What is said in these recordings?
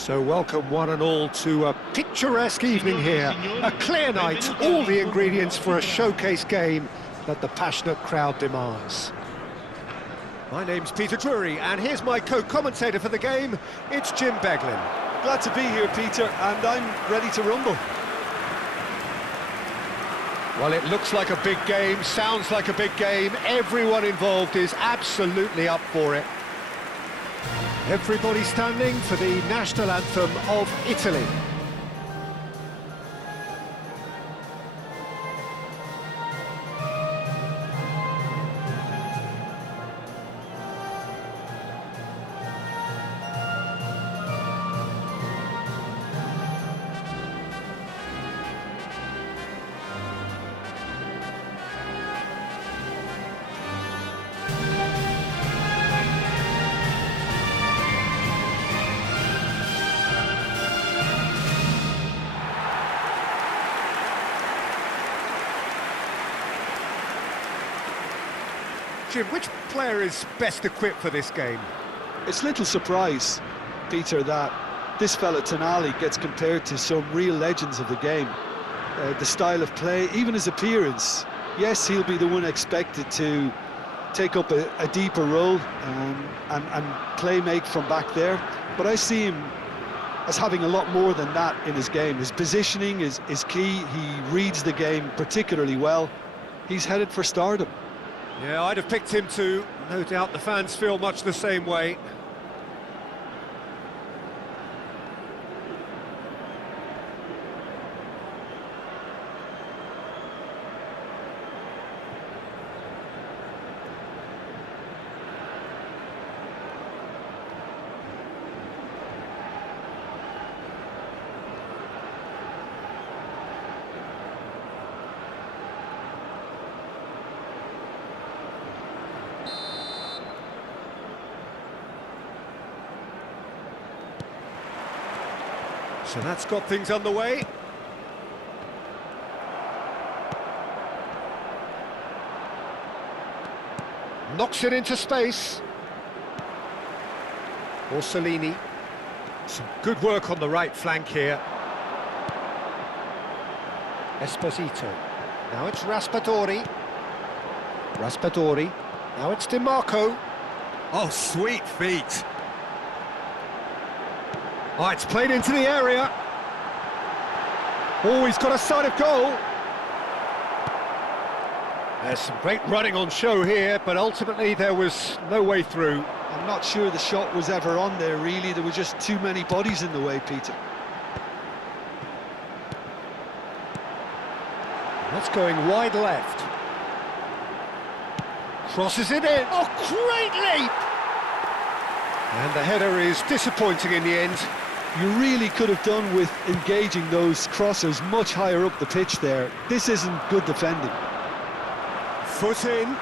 So welcome one and all to a picturesque evening here. A clear night, all the ingredients for a showcase game that the passionate crowd demands. My name's Peter Drury, and here's my co-commentator for the game, it's Jim Beglin. Glad to be here, Peter, and I'm ready to rumble. Well, it looks like a big game, sounds like a big game. Everyone involved is absolutely up for it. Everybody standing for the national anthem of Italy. Jim, which player is best equipped for this game? It's little surprise, Peter, that this fella Tonali gets compared to some real legends of the game. The style of play, even his appearance. Yes, he'll be the one expected to take up a deeper role and play make from back there. But I see him as having a lot more than that in his game. His positioning is key. He reads the game particularly well. He's headed for stardom. Yeah, I'd have picked him too. No doubt the fans feel much the same way. So that's got things underway. Knocks it into space. Orsolini. Some good work on the right flank here. Esposito. Now it's Raspadori. Raspadori. Now it's Di Marco. Oh, sweet feet. Oh, it's played into the area. Oh, he's got a sight of goal. There's some great running on show here, but ultimately there was no way through. I'm not sure the shot was ever on there, really. There were just too many bodies in the way, Peter. That's going wide left. Crosses it in. Oh, great leap! And the header is disappointing in the end. You really could have done with engaging those crossers much higher up the pitch there. This isn't good defending. Foot in.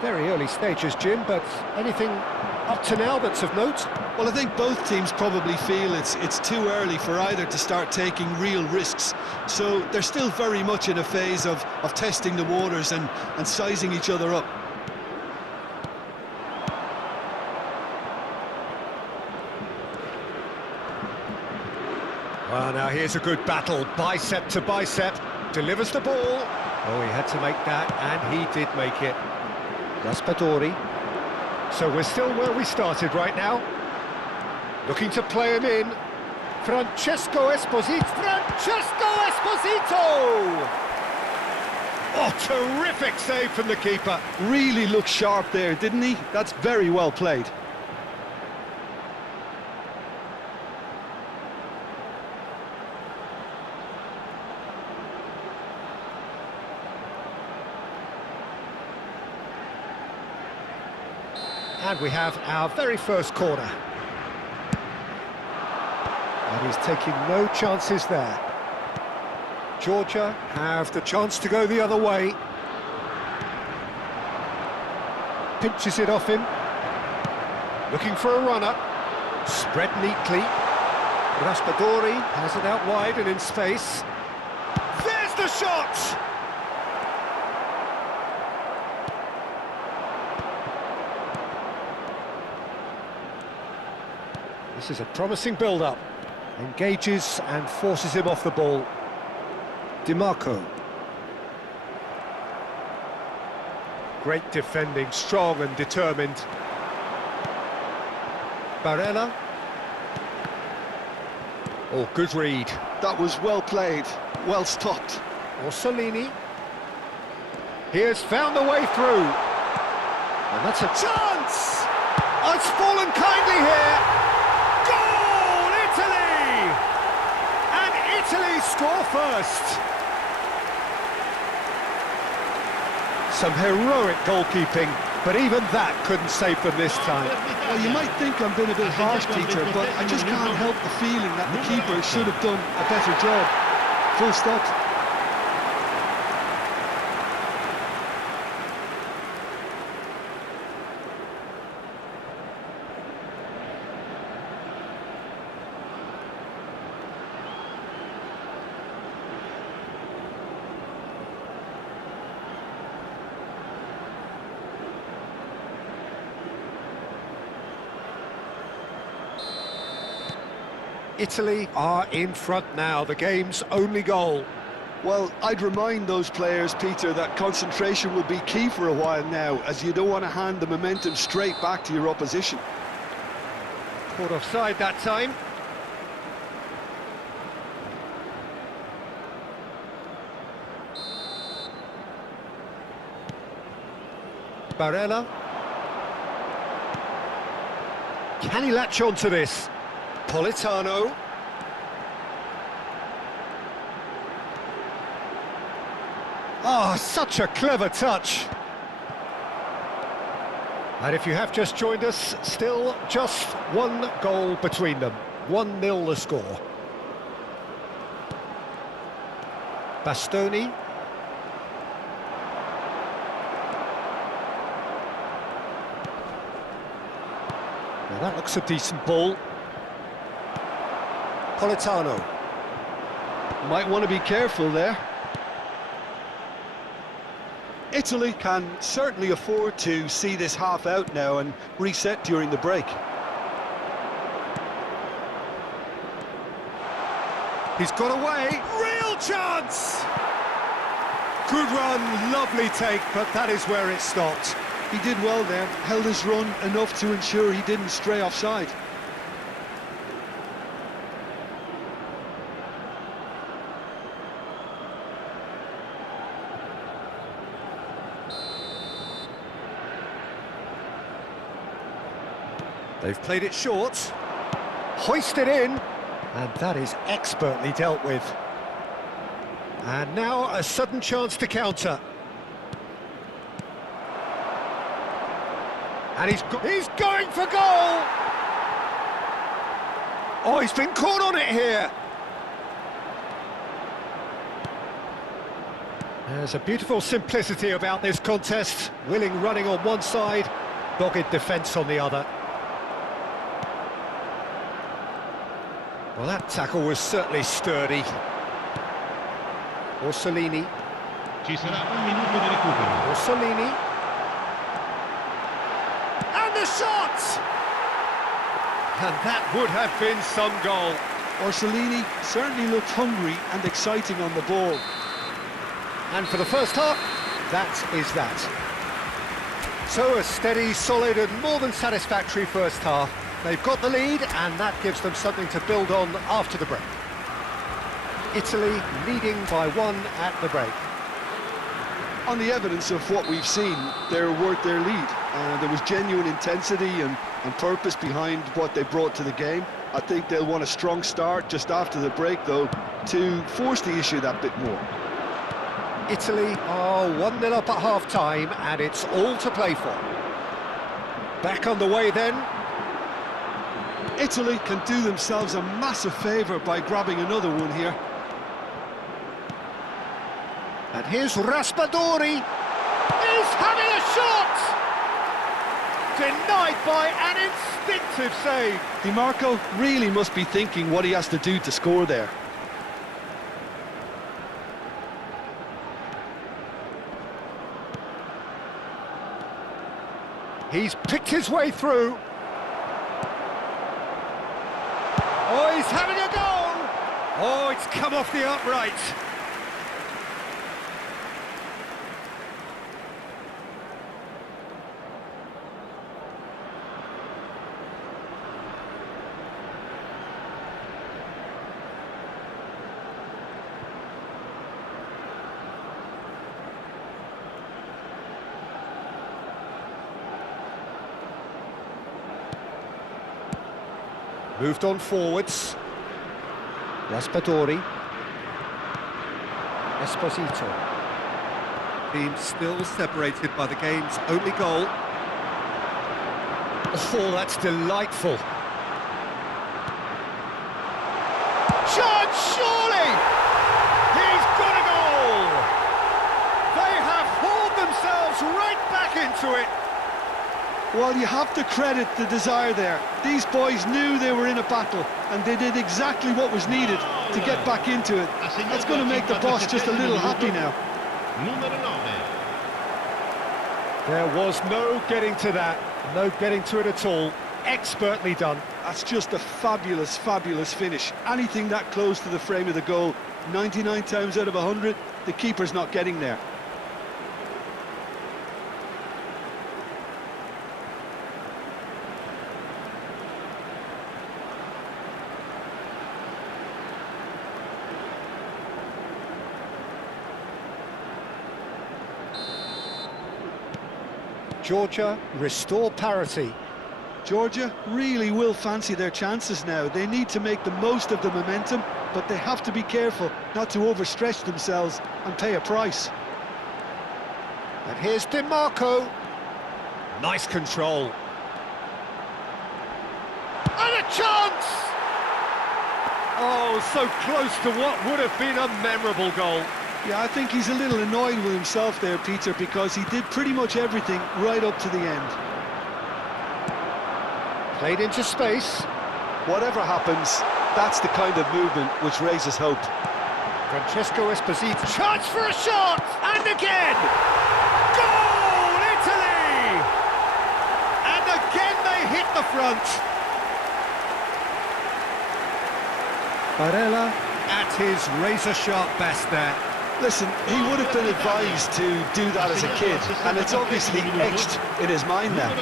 Very early stages, Jim, but anything up to now that's of note? Well, I think both teams probably feel it's too early for either to start taking real risks. So they're still very much in a phase of testing the waters and sizing each other up. Well, now here's a good battle, bicep to bicep, delivers the ball. Oh, he had to make that, and he did make it. Raspadori. So we're still where we started right now. Looking to play him in. Francesco Esposito. Francesco Esposito! Oh, terrific save from the keeper. Really looked sharp there, didn't he? That's very well played. And we have our very first corner. And he's taking no chances there. Georgia have the chance to go the other way. Pinches it off him. Looking for a runner. Spread neatly. Raspadori has it out wide and in space. There's the shot! This is a promising build-up. Engages and forces him off the ball. DiMarco. Great defending, strong and determined. Barella. Oh, good read. That was well played, well stopped. Orsolini. He has found the way through. And that's a chance! Oh, it's fallen kindly here. Goal, Italy! And Italy score first. Some heroic goalkeeping, but even that couldn't save them this time. Well, you might think I'm being a bit harsh, Peter, but I just can't help the feeling that the keeper should have done a better job. Full stop. Italy are in front now, the game's only goal. Well, I'd remind those players, Peter, that concentration will be key for a while now, as you don't want to hand the momentum straight back to your opposition. Caught offside that time. Barella. Can he latch on to this? Politano. Oh, such a clever touch. And if you have just joined us, still just one goal between them. 1-0 the score. Bastoni. Well, that looks a decent ball. Politano. Might want to be careful there. Italy can certainly afford to see this half out now and reset during the break. He's got away, real chance! Good run, lovely take, but that is where it stopped. He did well there, held his run enough to ensure he didn't stray offside. They've played it short, hoisted in, and that is expertly dealt with. And now a sudden chance to counter. And he's going for goal! Oh, he's been caught on it here! There's a beautiful simplicity about this contest. Willing running on one side, dogged defence on the other. Well, that tackle was certainly sturdy. Orsolini. Ci sarà un minuto di recupero. Orsolini. And the shot! And that would have been some goal. Orsolini certainly looked hungry and exciting on the ball. And for the first half, that is that. So a steady, solid and more than satisfactory first half. They've got the lead, and that gives them something to build on after the break. Italy leading by 1 at the break. On the evidence of what we've seen, they're worth their lead. There was genuine intensity and purpose behind what they brought to the game. I think they'll want a strong start just after the break, though, to force the issue that bit more. Italy are 1-0 up at half-time, and it's all to play for. Back on the way then. Italy can do themselves a massive favour by grabbing another one here. And here's Raspadori. He's having a shot! Denied by an instinctive save. DiMarco really must be thinking what he has to do to score there. He's picked his way through. Oh, he's having a go! Oh, it's come off the upright. Moved on forwards. Raspadori. Esposito. Team still separated by the game's only goal. Oh, that's delightful. Shot, surely! He's got a goal! They have hauled themselves right back into it. Well, you have to credit the desire there. These boys knew they were in a battle, and they did exactly what was needed to get back into it. That's going to make the boss just a little happy now. There was no getting to that, no getting to it at all. Expertly done. That's just a fabulous, fabulous finish. Anything that close to the frame of the goal, 99 times out of 100, the keeper's not getting there. Georgia restore parity. Georgia really will fancy their chances now. They need to make the most of the momentum, but they have to be careful not to overstretch themselves and pay a price. And here's DiMarco. Nice control. And a chance! Oh, so close to what would have been a memorable goal. Yeah, I think he's a little annoyed with himself there, Peter, because he did pretty much everything right up to the end. Played into space. Whatever happens, that's the kind of movement which raises hope. Francesco Esposito. Chance for a shot! And again! Goal, Italy! And again they hit the front. Barella. At his razor-sharp best there. Listen, he would have been advised to do that as a kid, and it's obviously etched in his mind now.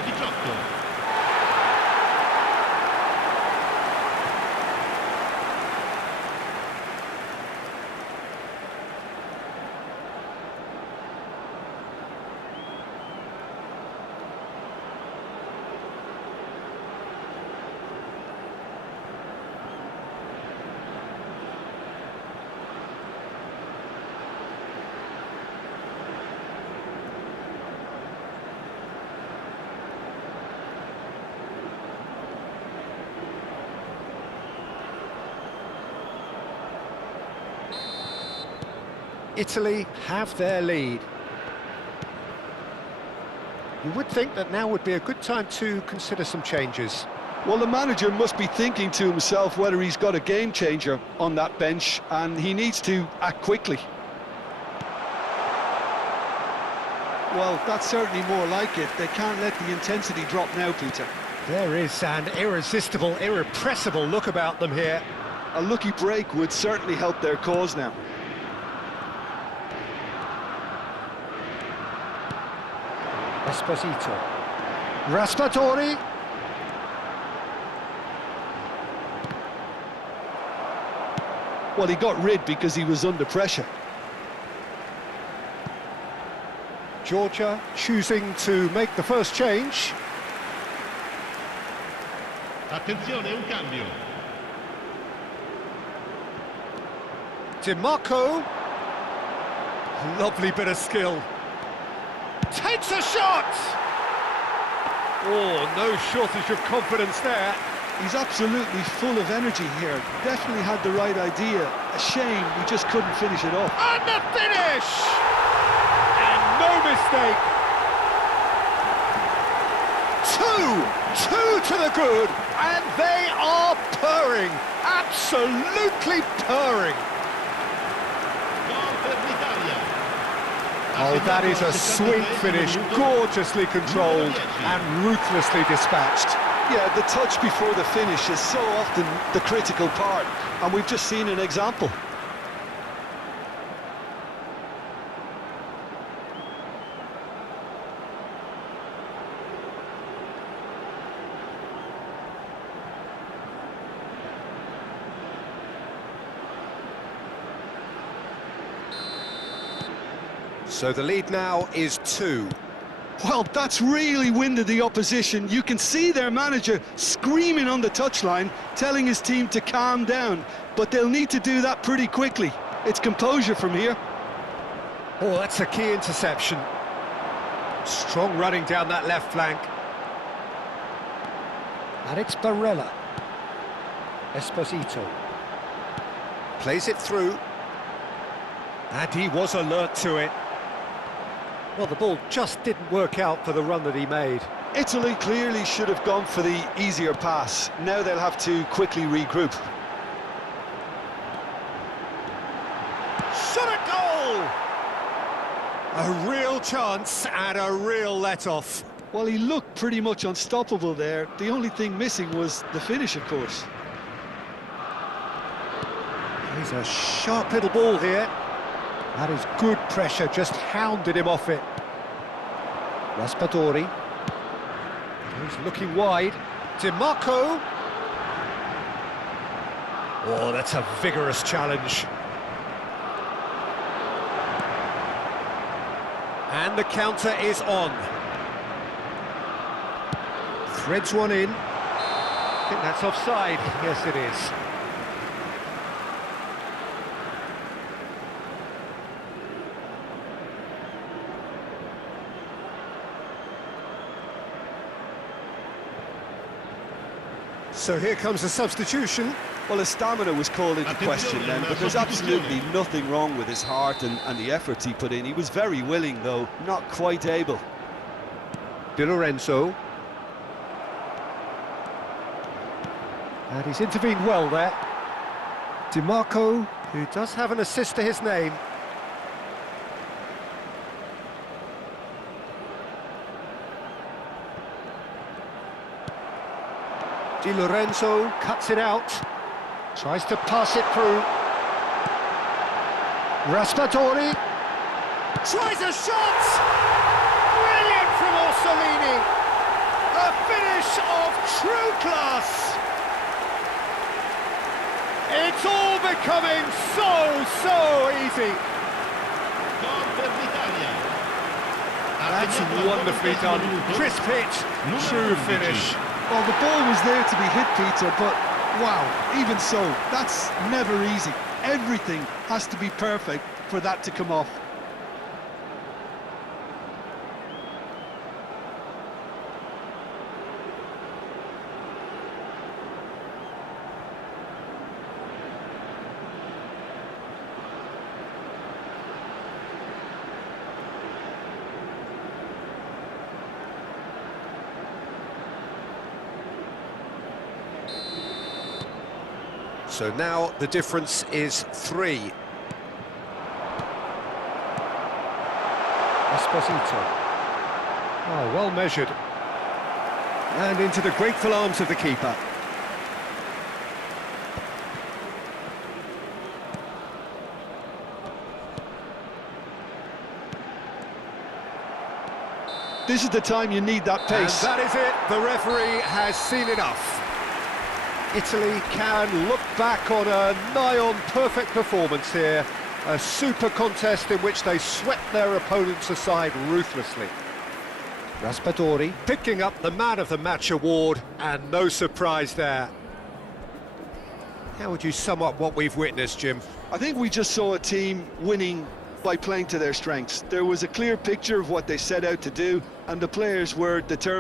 Italy have their lead. You would think that now would be a good time to consider some changes. Well, the manager must be thinking to himself whether he's got a game changer on that bench, and he needs to act quickly. Well, that's certainly more like it. They can't let the intensity drop now, Peter. There is an irresistible, irrepressible look about them here. A lucky break would certainly help their cause now. Esposito. Raspadori. Well, he got rid because he was under pressure. Georgia choosing to make the first change. Attenzione, un cambio. DiMarco. Lovely bit of skill. Takes a shot! Oh, no shortage of confidence there. He's absolutely full of energy here. Definitely had the right idea. A shame we just couldn't finish it off. And the finish! And no mistake. Two to the good, and they are purring. Absolutely purring. Oh, that is a sweet finish, gorgeously controlled and ruthlessly dispatched. Yeah, the touch before the finish is so often the critical part, and we've just seen an example. So the lead now is 2. Well, that's really winded the opposition. You can see their manager screaming on the touchline, telling his team to calm down, but they'll need to do that pretty quickly. It's composure from here. Oh, that's a key interception. Strong running down that left flank. And it's Barella. Esposito. Plays it through. And he was alert to it. Well, the ball just didn't work out for the run that he made. Italy clearly should have gone for the easier pass. Now they'll have to quickly regroup. Shot at goal! A real chance and a real let-off. Well, he looked pretty much unstoppable there. The only thing missing was the finish, of course. He's a sharp little ball here. That is good pressure, just hounded him off it. Raspadori. He's looking wide. DiMarco. Oh, that's a vigorous challenge. And the counter is on. Threads one in. I think that's offside. Yes, it is. So here comes a substitution. Well, his stamina was called into question then, but there's absolutely nothing wrong with his heart and the efforts he put in. He was very willing, though, not quite able. Di Lorenzo. And he's intervened well there. DiMarco, who does have an assist to his name. Di Lorenzo cuts it out, tries to pass it through. Raspadori tries a shot! Brilliant from Orsolini! A finish of true class! It's all becoming so easy. Gol per l'Italia. That's wonderfully done. Crisp hit, true finish. Well, the ball was there to be hit, Peter, but wow, even so, that's never easy. Everything has to be perfect for that to come off. So now the difference is 3. Esposito. Oh, well measured. And into the grateful arms of the keeper. This is the time you need that pace. And that is it. The referee has seen enough. Italy can look back on a nigh-on perfect performance here. A super contest in which they swept their opponents aside ruthlessly. Raspadori picking up the Man of the Match award, and no surprise there. How would you sum up what we've witnessed, Jim? I think we just saw a team winning by playing to their strengths. There was a clear picture of what they set out to do, and the players were determined